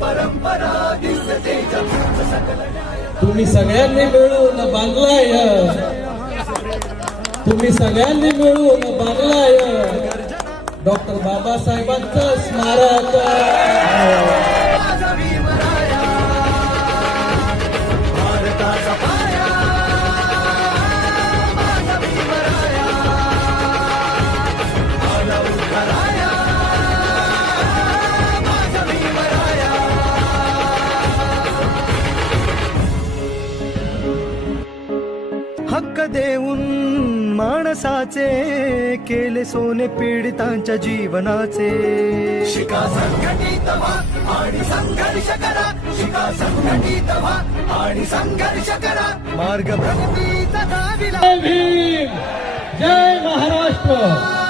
परंपरा तुम्ही सगळ्यांनी मिळून बांधलाय तुम्ही सगळ्यांनी मिळून बांधलाय डॉक्टर बाबासाहेबांचं हक्क देऊन माणसाचे केले सोने पीडितांच्या जीवनाचे. शिका संघटित व्हा आणि संघर्ष करा. शिका संघटित व्हा आणि संघर्ष करा. मार्ग भीम. जय महाराष्ट्र.